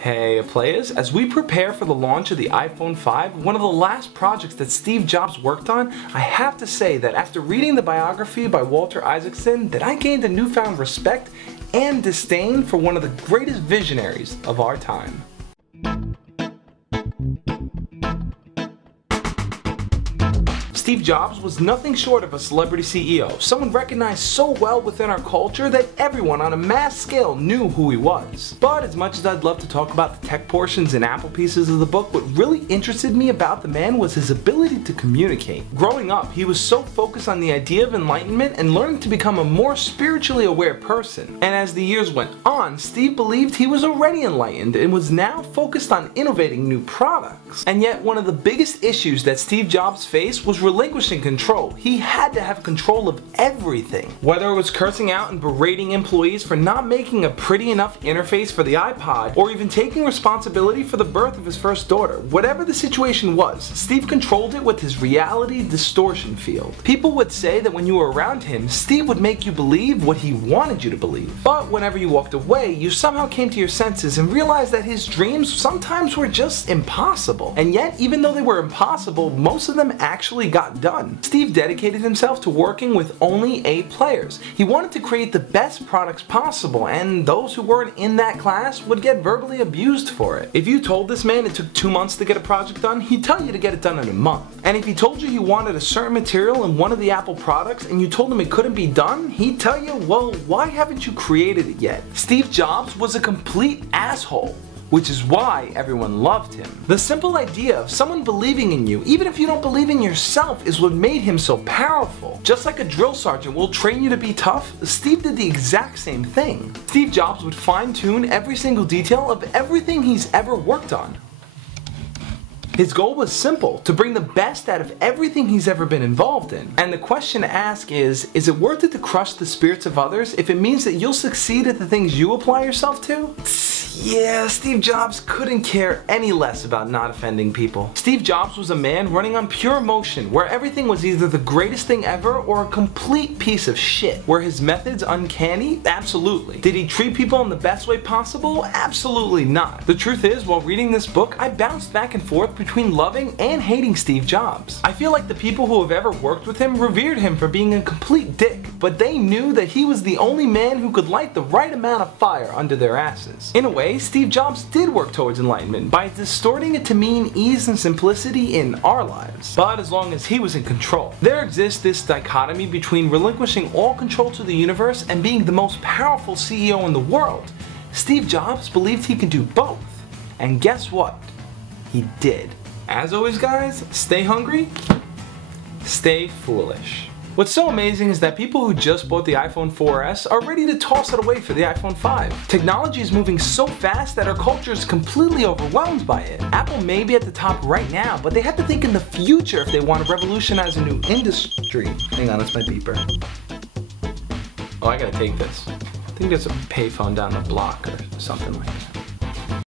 Hey players, as we prepare for the launch of the iPhone 5, one of the last projects that Steve Jobs worked on, I have to say that after reading the biography by Walter Isaacson, that I gained a newfound respect and disdain for one of the greatest visionaries of our time. Steve Jobs was nothing short of a celebrity CEO, someone recognized so well within our culture that everyone on a mass scale knew who he was. But as much as I'd love to talk about the tech portions and Apple pieces of the book, what really interested me about the man was his ability to communicate. Growing up, he was so focused on the idea of enlightenment and learning to become a more spiritually aware person. And as the years went on, Steve believed he was already enlightened and was now focused on innovating new products. And yet one of the biggest issues that Steve Jobs faced was relinquishing control. He had to have control of everything. Whether it was cursing out and berating employees for not making a pretty enough interface for the iPod, or even taking responsibility for the birth of his first daughter. Whatever the situation was, Steve controlled it with his reality distortion field. People would say that when you were around him, Steve would make you believe what he wanted you to believe. But whenever you walked away, you somehow came to your senses and realized that his dreams sometimes were just impossible. And yet, even though they were impossible, most of them actually got done. Steve dedicated himself to working with only A players. He wanted to create the best products possible, and those who weren't in that class would get verbally abused for it. If you told this man it took 2 months to get a project done, he'd tell you to get it done in a month. And if he told you he wanted a certain material in one of the Apple products and you told him it couldn't be done, he'd tell you, well, why haven't you created it yet? Steve Jobs was a complete asshole, which is why everyone loved him. The simple idea of someone believing in you, even if you don't believe in yourself, is what made him so powerful. Just like a drill sergeant will train you to be tough, Steve did the exact same thing. Steve Jobs would fine-tune every single detail of everything he's ever worked on. His goal was simple, to bring the best out of everything he's ever been involved in. And the question to ask is it worth it to crush the spirits of others if it means that you'll succeed at the things you apply yourself to? Yeah, Steve Jobs couldn't care any less about not offending people. Steve Jobs was a man running on pure emotion, where everything was either the greatest thing ever or a complete piece of shit. Were his methods uncanny? Absolutely. Did he treat people in the best way possible? Absolutely not. The truth is, while reading this book, I bounced back and forth between loving and hating Steve Jobs. I feel like the people who have ever worked with him revered him for being a complete dick, but they knew that he was the only man who could light the right amount of fire under their asses. In a way, Steve Jobs did work towards enlightenment by distorting it to mean ease and simplicity in our lives. But as long as he was in control, there exists this dichotomy between relinquishing all control to the universe and being the most powerful CEO in the world. Steve Jobs believed he could do both. And guess what? He did. As always guys, stay hungry, stay foolish. What's so amazing is that people who just bought the iPhone 4S are ready to toss it away for the iPhone 5. Technology is moving so fast that our culture is completely overwhelmed by it. Apple may be at the top right now, but they have to think in the future if they want to revolutionize a new industry. Hang on, that's my beeper. Oh, I gotta take this. I think there's a payphone down the block or something like that.